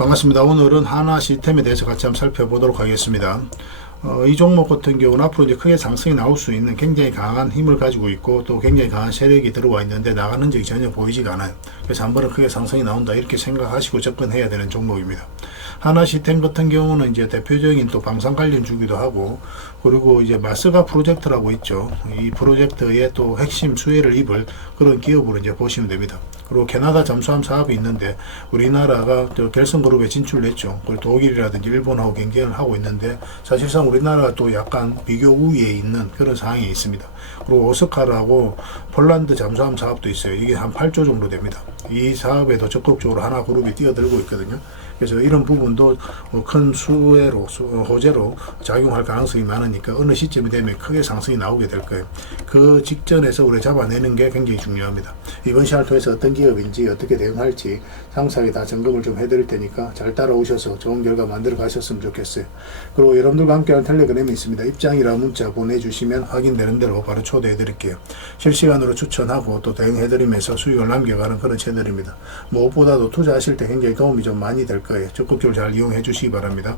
반갑습니다. 오늘은 하나 시스템에 대해서 같이 한번 살펴보도록 하겠습니다. 어, 이 종목 같은 경우는 앞으로 이제 크게 상승이 나올 수 있는 굉장히 강한 힘을 가지고 있고 또 굉장히 강한 세력이 들어와 있는데 나가는 적이 전혀 보이지가 않아요. 그래서 한 번은 크게 상승이 나온다 이렇게 생각하시고 접근해야 되는 종목입니다. 하나 시스템 같은 경우는 이제 대표적인 또 방산 관련 주기도 하고 그리고 이제 마스가 프로젝트라고 있죠. 이 프로젝트의 또 핵심 수혜를 입을 그런 기업으로 이제 보시면 됩니다. 그리고 캐나다 잠수함 사업이 있는데 우리나라가 또 결성그룹에 진출했죠. 그리고 독일이라든지 일본하고 경쟁을 하고 있는데 사실상 우리나라가 또 약간 비교 우위에 있는 그런 상황이 있습니다. 그리고 오스카라고 폴란드 잠수함 사업도 있어요. 이게 한 8조 정도 됩니다. 이 사업에도 적극적으로 하나 그룹이 뛰어들고 있거든요. 그래서 이런 부분도 어, 큰 수혜로 수- 어, 호재로 작용할 가능성이 많으니까 어느 시점이 되면 크게 상승이 나오게 될 거예요. 그 직전에서 우리 잡아내는 게 굉장히 중요합니다. 이번 시간을 통해서 어떤 기업인지 어떻게 대응할지 상세하게 다 점검을 좀 해드릴 테니까 잘 따라오셔서 좋은 결과 만들어 가셨으면 좋겠어요. 그리고 여러분들과 함께하는 텔레그램이 있습니다. 입장이라 문자 보내주시면 확인되는 대로 바로 초대해 드릴게요. 실시간으로 추천하고 또 대응해 드리면서 수익을 남겨가는 그런 채널입니다. 무엇보다도 투자하실 때 굉장히 도움이 좀 많이 될 거예요. 적극적으로 잘 이용해 주시기 바랍니다.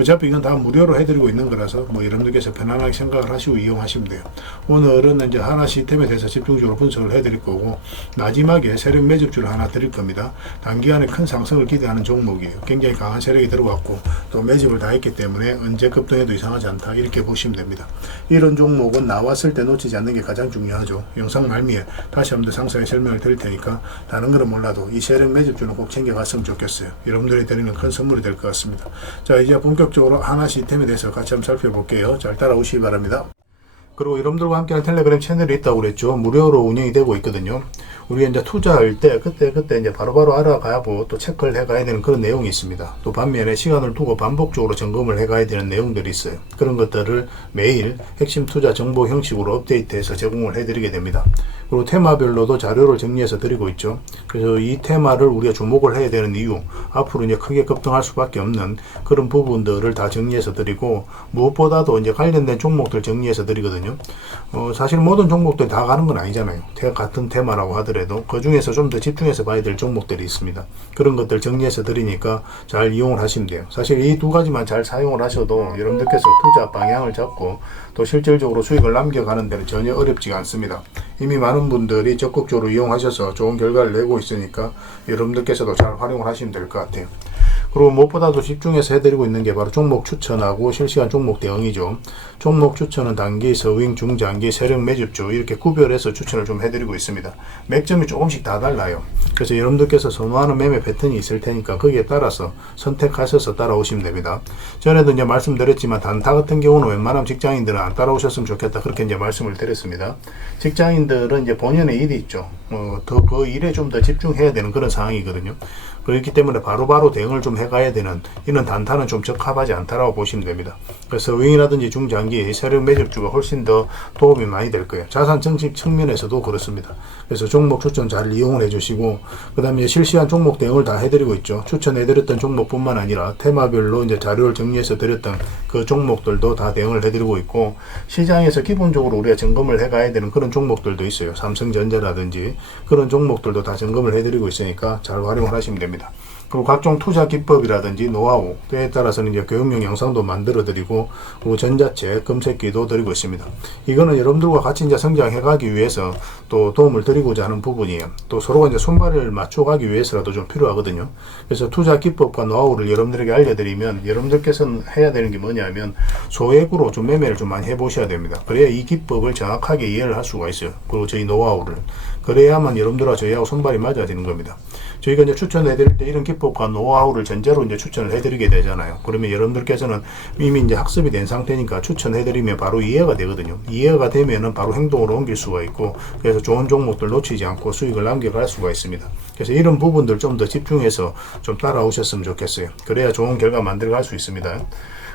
어차피 이건 다 무료로 해드리고 있는 거라서 뭐 여러분들께서 편안하게 생각을 하시고 이용하시면 돼요. 오늘은 이제 하나 시스템에 대해서 집중적으로 분석을 해드릴 거고 마지막에 세력 매집주를 하나 드릴 겁니다. 단기간에 큰 상승을 기대하는 종목이에요. 굉장히 강한 세력이 들어왔고 또 매집을 다 했기 때문에 언제 급등해도 이상하지 않다 이렇게 보시면 됩니다. 이런 종목은 나왔을 때 놓치지 않는 게 가장 중요하죠. 영상 말미에 다시 한번 더 상세하게 설명을 드릴 테니까 다른 거는 몰라도 이 세력 매집주는 꼭 챙겨갔으면 좋겠어요. 여러분들이 드리는 큰 선물이 될 것 같습니다. 자 이제 본격 적으로 하나 시스템에 대해서 같이 한번 살펴볼게요. 잘 따라오시기 바랍니다. 그리고 여러분들과 함께하는 텔레그램 채널이 있다고 그랬죠. 무료로 운영이 되고 있거든요. 우리가 이제 투자할 때 그때 그때 이제 바로 바로 알아가고 또 체크를 해가야 되는 그런 내용이 있습니다. 또 반면에 시간을 두고 반복적으로 점검을 해가야 되는 내용들이 있어요. 그런 것들을 매일 핵심 투자 정보 형식으로 업데이트해서 제공을 해드리게 됩니다. 그리고 테마별로도 자료를 정리해서 드리고 있죠. 그래서 이 테마를 우리가 주목을 해야 되는 이유, 앞으로 이제 크게 급등할 수밖에 없는 그런 부분들을 다 정리해서 드리고 무엇보다도 이제 관련된 종목들 정리해서 드리거든요. 어, 사실 모든 종목들 다 가는 건 아니잖아요. 테- 같은 테마라고 하더라도 그 중에서 좀 더 집중해서 봐야 될 종목들이 있습니다. 그런 것들 정리해서 드리니까 잘 이용을 하시면 돼요. 사실 이 두 가지만 잘 사용을 하셔도 여러분들께서 투자 방향을 잡고 또 실질적으로 수익을 남겨가는 데는 전혀 어렵지가 않습니다. 이미 많은 분들이 적극적으로 이용하셔서 좋은 결과를 내고 있으니까 여러분들께서도 잘 활용을 하시면 될 것 같아요. 그리고 무엇보다도 집중해서 해드리고 있는 게 바로 종목 추천하고 실시간 종목 대응이죠. 종목 추천은 단기, 서윙, 중장기, 세력 매집주 이렇게 구별해서 추천을 좀 해드리고 있습니다. 맥점이 조금씩 다 달라요. 그래서 여러분들께서 선호하는 매매 패턴이 있을 테니까 거기에 따라서 선택하셔서 따라오시면 됩니다. 전에도 이제 말씀드렸지만 단타 같은 경우는 웬만하면 직장인들은 안 따라오셨으면 좋겠다 그렇게 이제 말씀을 드렸습니다. 직장인들은 이제 본연의 일이 있죠. 어, 더그 일에 좀 더 집중해야 되는 그런 상황이거든요. 그렇기 때문에 바로 바로 대응을 좀 해가야 되는 이런 단타는 좀 적합하지 않다라고 보시면 됩니다. 그래서 윙이라든지 중장기 세력 매집주가 훨씬 더 도움이 많이 될 거예요. 자산 정책 측면에서도 그렇습니다. 그래서 종목 추천 잘 이용을 해주시고 그 다음에 실시간 종목 대응을 다 해드리고 있죠. 추천해드렸던 종목뿐만 아니라 테마별로 이제 자료를 정리해서 드렸던 그 종목들도 다 대응을 해드리고 있고 시장에서 기본적으로 우리가 점검을 해가야 되는 그런 종목들도 있어요. 삼성전자라든지 그런 종목들도 다 점검을 해드리고 있으니까 잘 활용을 하시면 됩니다. 그리고 각종 투자 기법이라든지 노하우, 때에 따라서는 이제 교육용 영상도 만들어 드리고, 그리고 전자책, 검색기도 드리고 있습니다. 이거는 여러분들과 같이 이제 성장해 가기 위해서 또 도움을 드리고자 하는 부분이에요. 또 서로가 이제 손발을 맞춰가기 위해서라도 좀 필요하거든요. 그래서 투자 기법과 노하우를 여러분들에게 알려드리면 여러분들께서는 해야 되는 게 뭐냐면 소액으로 좀 매매를 좀 많이 해보셔야 됩니다. 그래야 이 기법을 정확하게 이해를 할 수가 있어요. 그리고 저희 노하우를. 그래야만 여러분들과 저희하고 손발이 맞아지는 겁니다. 저희가 이제 추천해드릴 때 이런 기법과 노하우를 전제로 이제 추천을 해드리게 되잖아요. 그러면 여러분들께서는 이미 이제 학습이 된 상태니까 추천해드리면 바로 이해가 되거든요. 이해가 되면은 바로 행동으로 옮길 수가 있고 그래서 좋은 종목들 놓치지 않고 수익을 남겨갈 수가 있습니다. 그래서 이런 부분들 좀 더 집중해서 좀 따라오셨으면 좋겠어요. 그래야 좋은 결과 만들어갈 수 있습니다.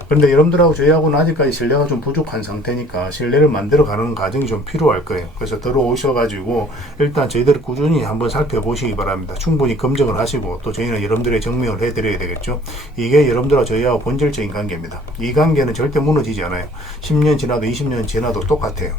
그런데 여러분들하고 저희하고는 아직까지 신뢰가 좀 부족한 상태니까 신뢰를 만들어가는 과정이 좀 필요할 거예요. 그래서 들어오셔가지고 일단 저희들 꾸준히 한번 살펴보시기 바랍니다. 충분히 검증을 하시고 또 저희는 여러분들의 증명을 해드려야 되겠죠. 이게 여러분들과 저희하고 본질적인 관계입니다. 이 관계는 절대 무너지지 않아요. 10년 지나도 20년 지나도 똑같아요.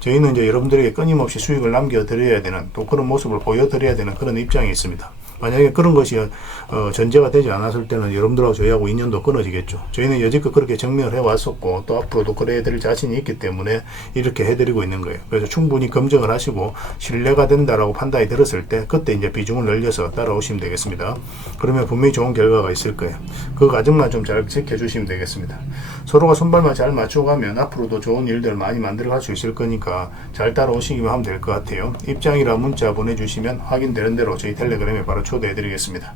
저희는 이제 여러분들에게 끊임없이 수익을 남겨드려야 되는 또 그런 모습을 보여드려야 되는 그런 입장이 있습니다. 만약에 그런 것이 어, 전제가 되지 않았을 때는 여러분들하고 저희하고 인연도 끊어지겠죠. 저희는 여지껏 그렇게 증명을 해왔었고 또 앞으로도 그래 해드릴 자신이 있기 때문에 이렇게 해드리고 있는 거예요. 그래서 충분히 검증을 하시고 신뢰가 된다라고 판단이 들었을 때 그때 이제 비중을 늘려서 따라오시면 되겠습니다. 그러면 분명히 좋은 결과가 있을 거예요. 그 과정만 좀 잘 지켜주시면 되겠습니다. 서로가 손발만 잘 맞춰가면 앞으로도 좋은 일들 많이 만들어갈 수 있을 거니까 잘 따라오시기만 하면 될 것 같아요. 입장이라 문자 보내주시면 확인되는 대로 저희 텔레그램에 바로 초대해드리겠습니다.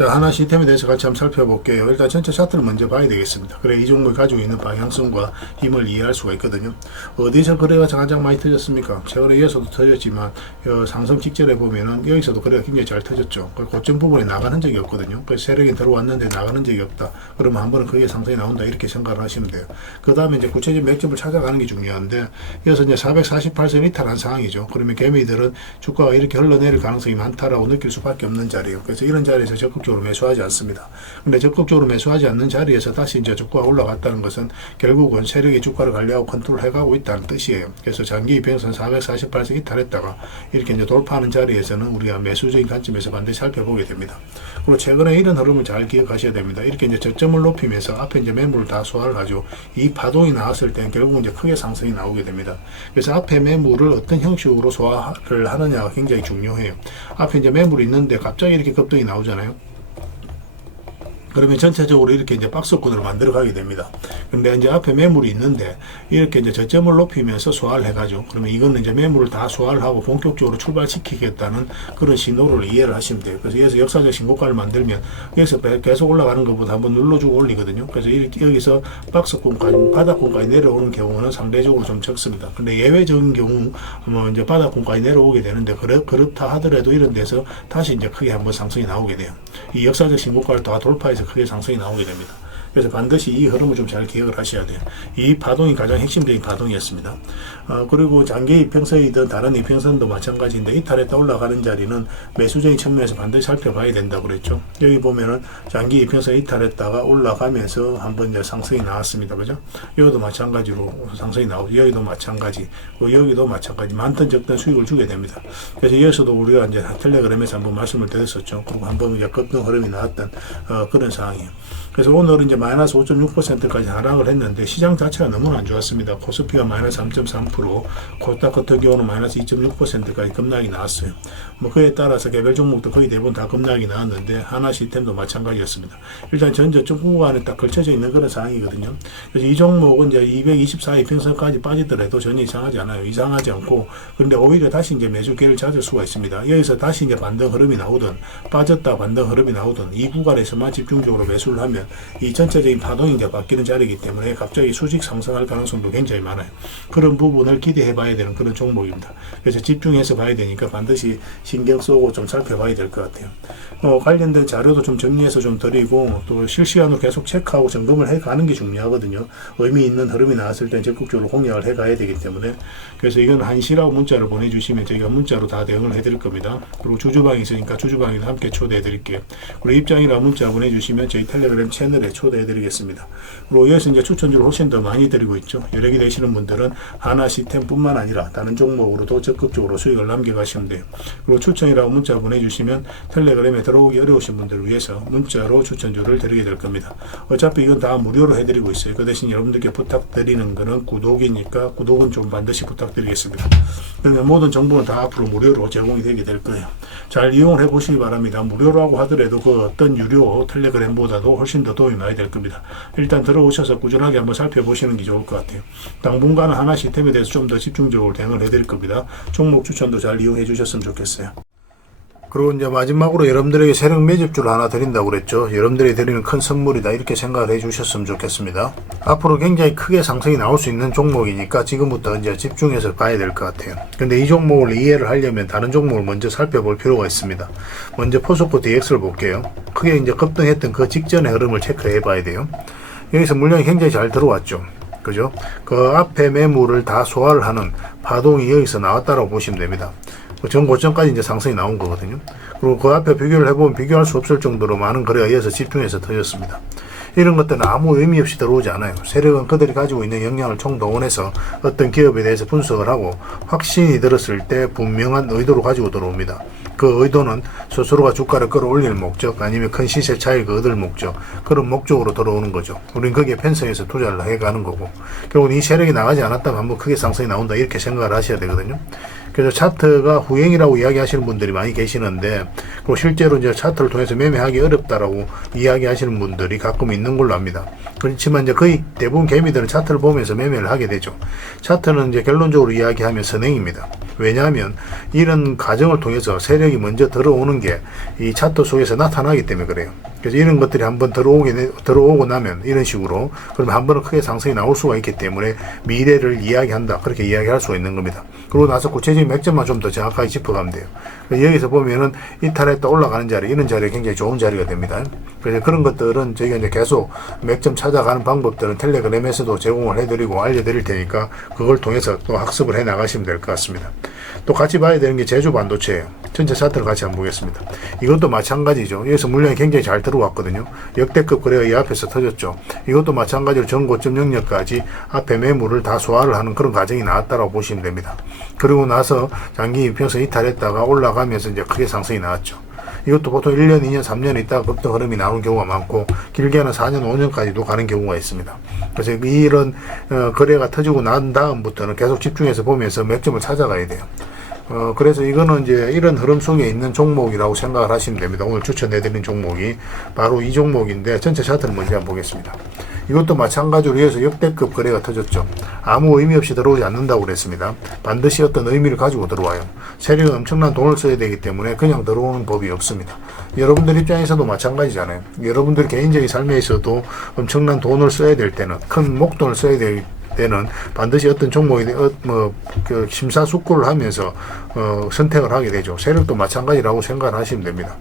자, 하나 시스템에 대해서 같이 한번 살펴볼게요. 일단 전체 차트를 먼저 봐야 되겠습니다. 그래, 이 종목이 가지고 있는 방향성과 힘을 이해할 수가 있거든요. 어디서 거래가 가장 많이 터졌습니까? 최근에 여기서도 터졌지만, 어, 상승 직전에 보면은 여기서도 거래가 굉장히 잘 터졌죠. 그 고점 부분에 나가는 적이 없거든요. 그래서 세력이 들어왔는데 나가는 적이 없다. 그러면 한 번은 크게 상승이 나온다. 이렇게 생각을 하시면 돼요. 그 다음에 이제 구체적인 맥점을 찾아가는 게 중요한데, 여기서 이제 448선 이탈한 상황이죠. 그러면 개미들은 주가가 이렇게 흘러내릴 가능성이 많다라고 느낄 수밖에 없는 자리예요. 그래서 이런 자리에서 적극적으로 매수하지 않습니다. 근데 적극적으로 매수하지 않는 자리에서 다시 이제 주가가 올라갔다는 것은 결국은 세력이 주가를 관리하고 컨트롤 해 가고 있다는 뜻이에요. 그래서 장기 이평선 448선 이탈했다가 이렇게 이제 돌파하는 자리에서는 우리가 매수적인 관점에서 반드시 살펴보게 됩니다. 그리고 최근에 이런 흐름을 잘 기억하셔야 됩니다. 이렇게 이제 저점을 높이면서 앞에 이제 매물을 다 소화를 하죠. 이 파동이 나왔을 때 결국은 이제 크게 상승이 나오게 됩니다. 그래서 앞에 매물을 어떤 형식으로 소화를 하느냐가 굉장히 중요해요. 앞에 이제 매물이 있는데 갑자기 이렇게 급등이 나오잖아요. 그러면 전체적으로 이렇게 이제 박스권으로 만들어 가게 됩니다. 근데 이제 앞에 매물이 있는데 이렇게 이제 저점을 높이면서 소화를 해가죠. 그러면 이거는 이제 매물을 다 소화를 하고 본격적으로 출발시키겠다는 그런 신호를 이해를 하시면 돼요. 그래서 여기서 역사적 신고가를 만들면 여기서 계속 올라가는 것보다 한번 눌러주고 올리거든요. 그래서 이렇게 여기서 박스권까지 바닥권까지 내려오는 경우는 상대적으로 좀 적습니다. 근데 예외적인 경우 뭐 이제 바닥권까지 내려오게 되는데 그렇, 그렇다 하더라도 이런 데서 다시 이제 크게 한번 상승이 나오게 돼요. 이 역사적 신고가를 다 돌파 해서 크게 상승이 나오게 됩니다. 그래서 반드시 이 흐름을 좀 잘 기억을 하셔야 돼요. 이 파동이 가장 핵심적인 파동이었습니다. 어, 그리고 장기 이평선이든 다른 이평선도 마찬가지인데 이탈했다 올라가는 자리는 매수적인 측면에서 반드시 살펴봐야 된다고 그랬죠. 여기 보면은 장기 이평선 이탈했다가 올라가면서 한번 이제 상승이 나왔습니다. 그죠? 여기도 마찬가지로 상승이 나오고 여기도 마찬가지, 그 여기도 마찬가지 많든 적든 수익을 주게 됩니다. 그래서 여기서도 우리가 이제 텔레그램에서 한번 말씀을 드렸었죠. 그리고 한번 이제 급등 흐름이 나왔던 어, 그런 상황이에요. 그래서 오늘은 이제 마이너스 5.6%까지 하락을 했는데 시장 자체가 너무나 안 좋았습니다. 코스피가 마이너스 3.3%, 코스닥 같은 경우는 마이너스 2.6%까지 급락이 나왔어요. 뭐 그에 따라서 개별 종목도 거의 대부분 다 급락이 나왔는데 하나 시스템도 마찬가지였습니다. 일단 전 저점 구간에 딱 걸쳐져 있는 그런 상황이거든요. 그래서 이 종목은 이제 224 이평선까지 빠지더라도 전혀 이상하지 않아요. 이상하지 않고 그런데 오히려 다시 이제 매주 기회를 찾을 수가 있습니다. 여기서 다시 이제 반등 흐름이 나오든 빠졌다 반등 흐름이 나오든 이 구간에서만 집중적으로 매수를 하면 이 전체적인 파동이 이제 바뀌는 자리이기 때문에 갑자기 수직 상승할 가능성도 굉장히 많아요. 그런 부분을 기대해 봐야 되는 그런 종목입니다. 그래서 집중해서 봐야 되니까 반드시 신경 쓰고 좀 살펴봐야 될 것 같아요. 어, 관련된 자료도 좀 정리해서 좀 드리고 또 실시간으로 계속 체크하고 점검을 해 가는 게 중요하거든요. 의미 있는 흐름이 나왔을 때 적극적으로 공략을 해 가야 되기 때문에 그래서 이건 한시라고 문자를 보내주시면 저희가 문자로 다 대응을 해드릴 겁니다. 그리고 주주방이 있으니까 주주방에도 함께 초대해 드릴게요. 그리고 입장이라 문자 보내주시면 저희 텔레그램 채널에 초대해 드리겠습니다. 그리고 여기서 이제 추천주를 훨씬 더 많이 드리고 있죠. 여력이 되시는 분들은 하나 시스템뿐만 아니라 다른 종목으로도 적극적으로 수익을 남겨가시면 돼요. 그리고 추천이라고 문자 보내주시면 텔레그램에 들어오기 어려우신 분들을 위해서 문자로 추천주를 드리게 될 겁니다. 어차피 이건 다 무료로 해드리고 있어요. 그 대신 여러분들께 부탁드리는 거는 구독이니까 구독은 좀 반드시 부탁드리겠습니다. 그러면 모든 정보는 다 앞으로 무료로 제공이 되게 될 거예요. 잘 이용을 해보시기 바랍니다. 무료라고 하더라도 그 어떤 유료 텔레그램보다도 훨씬 더 도움이 많이 될 겁니다. 일단 들어오셔서 꾸준하게 한번 살펴보시는 게 좋을 것 같아요. 당분간은 하나 시스템에 대해서 좀 더 집중적으로 대응을 해드릴 겁니다. 종목 추천도 잘 이용해 주셨으면 좋겠어요. 그리고 이제 마지막으로 여러분들에게 세력 매집주를 하나 드린다고 그랬죠. 여러분들이 드리는 큰 선물이다. 이렇게 생각을 해 주셨으면 좋겠습니다. 앞으로 굉장히 크게 상승이 나올 수 있는 종목이니까 지금부터 이제 집중해서 봐야 될 것 같아요. 근데 이 종목을 이해를 하려면 다른 종목을 먼저 살펴볼 필요가 있습니다. 먼저 포스코 DX를 볼게요. 크게 이제 급등했던 그 직전의 흐름을 체크해 봐야 돼요. 여기서 물량이 굉장히 잘 들어왔죠. 그죠? 그 앞에 매물을 다 소화를 하는 파동이 여기서 나왔다고 보시면 됩니다. 그전 고점까지 이제 상승이 나온 거거든요. 그리고 그 앞에 비교를 해보면 비교할 수 없을 정도로 많은 거래가 이어서 집중해서 터졌습니다. 이런 것들은 아무 의미 없이 들어오지 않아요. 세력은 그들이 가지고 있는 역량을 총동원해서 어떤 기업에 대해서 분석을 하고 확신이 들었을 때 분명한 의도로 가지고 들어옵니다. 그 의도는 스스로가 주가를 끌어올릴 목적 아니면 큰 시세 차익을 얻을 목적 그런 목적으로 들어오는 거죠. 우리는 거기에 편성해서 투자를 해가는 거고 결국은 이 세력이 나가지 않았다면 한번 크게 상승이 나온다 이렇게 생각을 하셔야 되거든요. 그래서 차트가 후행이라고 이야기하시는 분들이 많이 계시는데 그리고 실제로 이제 차트를 통해서 매매하기 어렵다라고 이야기하시는 분들이 가끔 있는 걸로 압니다. 그렇지만 이제 거의 대부분 개미들은 차트를 보면서 매매를 하게 되죠. 차트는 이제 결론적으로 이야기하면 선행입니다. 왜냐하면 이런 과정을 통해서 세력이 먼저 들어오는 게 이 차트 속에서 나타나기 때문에 그래요. 그래서 이런 것들이 한번 들어오게 되- 들어오고 나면 이런 식으로 그러면 한 번은 크게 상승이 나올 수가 있기 때문에 미래를 이야기한다 그렇게 이야기할 수가 있는 겁니다. 그러고 나서 구체적인 맥점만 좀 더 정확하게 짚어가면 돼요. 여기서 보면은 이탈했다 올라가는 자리 이런 자리가 굉장히 좋은 자리가 됩니다. 그래서 그런 것들은 저희가 이제 계속 맥점 찾아가는 방법들은 텔레그램에서도 제공을 해드리고 알려드릴 테니까 그걸 통해서 또 학습을 해 나가시면 될 것 같습니다. 또 같이 봐야 되는 게 제주 반도체예요. 전체 차트를 같이 한번 보겠습니다. 이것도 마찬가지죠. 여기서 물량이 굉장히 잘 들어왔거든요. 역대급 거래가 이 앞에서 터졌죠. 이것도 마찬가지로 전고점 영역까지 앞에 매물을 다 소화를 하는 그런 과정이 나왔다고 보시면 됩니다. 그리고 나서 장기 이평선 이탈했다가 올라가면서 이제 크게 상승이 나왔죠. 이것도 보통 1년, 2년, 3년 있다가 급등 흐름이 나오는 경우가 많고 길게는 4년, 5년까지도 가는 경우가 있습니다. 그래서 이런 어, 거래가 터지고 난 다음부터는 계속 집중해서 보면서 맥점을 찾아가야 돼요. 어, 그래서 이거는 이제 이런 흐름 속에 있는 종목이라고 생각을 하시면 됩니다. 오늘 추천해드린 종목이 바로 이 종목인데 전체 차트를 먼저 한번 보겠습니다. 이것도 마찬가지로 해서 역대급 거래가 터졌죠. 아무 의미 없이 들어오지 않는다고 그랬습니다. 반드시 어떤 의미를 가지고 들어와요. 세력은 엄청난 돈을 써야 되기 때문에 그냥 들어오는 법이 없습니다. 여러분들 입장에서도 마찬가지잖아요. 여러분들 개인적인 삶에 있어도 엄청난 돈을 써야 될 때는 큰 목돈을 써야 될 때는 반드시 어떤 종목에 어, 뭐그 심사숙고를 하면서 어, 선택을 하게 되죠. 세력도 마찬가지라고 생각을 하시면 됩니다.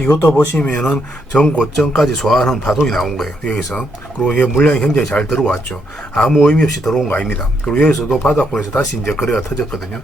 이것도 보시면은 전 고점까지 소화하는 파동이 나온 거예요. 여기서. 그리고 이 물량이 굉장히 잘 들어왔죠. 아무 의미 없이 들어온 거 아닙니다. 그리고 여기서도 바닥권에서 다시 이제 거래가 터졌거든요.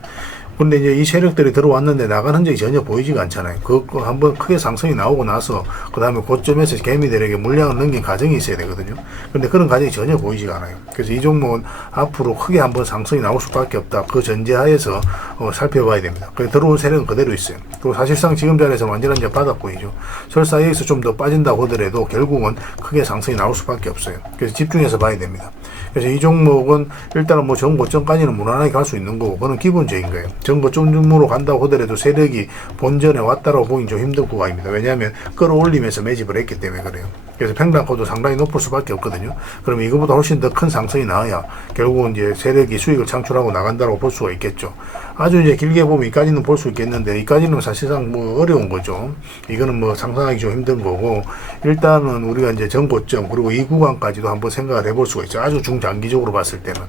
근데 이제 이 세력들이 들어왔는데 나간 흔적이 전혀 보이지가 않잖아요. 그거 한번 크게 상승이 나오고 나서 그 다음에 고점에서 개미들에게 물량을 넘긴 과정이 있어야 되거든요. 근데 그런 과정이 전혀 보이지가 않아요. 그래서 이 종목은 앞으로 크게 한번 상승이 나올 수밖에 없다. 그 전제하에서 어, 살펴봐야 됩니다. 그래서 들어온 세력은 그대로 있어요. 그리고 사실상 지금 자리에서 완전한 이제 바닥권이죠. 설사 여기서 좀 더 빠진다고 하더라도 결국은 크게 상승이 나올 수밖에 없어요. 그래서 집중해서 봐야 됩니다. 그래서 이 종목은 일단은 뭐 전고점까지는 무난하게 갈 수 있는 거고 그건 기본적인 거예요. 전고점으로 간다고 하더라도 세력이 본전에 왔다라고 보긴 좀 힘든 구간입니다. 왜냐하면 끌어올리면서 매집을 했기 때문에 그래요. 그래서 평단가도 상당히 높을 수밖에 없거든요. 그럼 이거보다 훨씬 더 큰 상승이 나와야 결국은 이제 세력이 수익을 창출하고 나간다고 볼 수가 있겠죠. 아주 이제 길게 보면 이까지는 볼 수 있겠는데 이까지는 사실상 뭐 어려운 거죠. 이거는 뭐 상상하기 좀 힘든 거고 일단은 우리가 이제 전고점 그리고 이 구간까지도 한번 생각을 해볼 수가 있죠. 아주 중장기적으로 봤을 때는.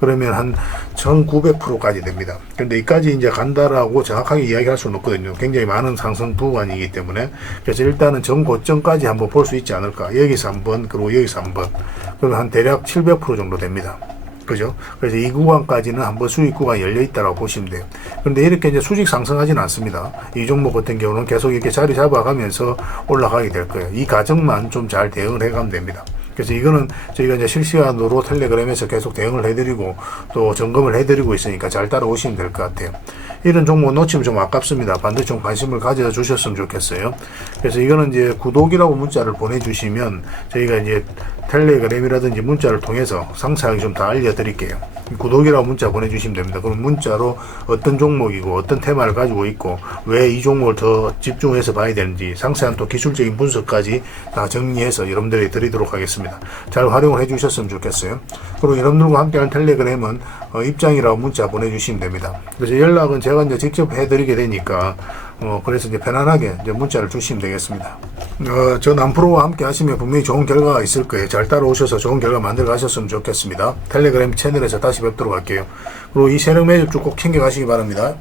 그러면 한 1900%까지 됩니다. 근데 이까지 이제 간다라고 정확하게 이야기할 수는 없거든요. 굉장히 많은 상승 구간이기 때문에. 그래서 일단은 전고점까지 한번 볼 수 있지 않을까. 여기서 한번, 그리고 여기서 한번. 그러면 한 대략 700% 정도 됩니다. 그죠? 그래서 이 구간까지는 한번 수익 구간이 열려 있다고 보시면 돼요. 그런데 이렇게 이제 수직 상승하지는 않습니다. 이 종목 같은 경우는 계속 이렇게 자리 잡아가면서 올라가게 될 거예요. 이 과정만 좀 잘 대응을 해가면 됩니다. 그래서 이거는 저희가 이제 실시간으로 텔레그램에서 계속 대응을 해드리고 또 점검을 해드리고 있으니까 잘 따라오시면 될 것 같아요. 이런 종목 놓치면 좀 아깝습니다. 반드시 좀 관심을 가져 주셨으면 좋겠어요. 그래서 이거는 이제 구독이라고 문자를 보내주시면 저희가 이제 텔레그램이라든지 문자를 통해서 상세하게 좀 다 알려드릴게요. 구독이라고 문자 보내주시면 됩니다. 그럼 문자로 어떤 종목이고 어떤 테마를 가지고 있고 왜 이 종목을 더 집중해서 봐야 되는지 상세한 또 기술적인 분석까지 다 정리해서 여러분들에게 드리도록 하겠습니다. 잘 활용을 해주셨으면 좋겠어요. 그리고 여러분들과 함께하는 텔레그램은 어, 입장이라고 문자 보내주시면 됩니다. 그래서 연락은 제가 이제 직접 해드리게 되니까 어, 그래서 이제 편안하게 이제 문자를 주시면 되겠습니다. 어, 전 남프로와 함께 하시면 분명히 좋은 결과가 있을 거예요. 잘 따라오셔서 좋은 결과 만들어 가셨으면 좋겠습니다. 텔레그램 채널에서 다시 뵙도록 할게요. 그리고 이 세력 매집 쭉꼭 챙겨 가시기 바랍니다.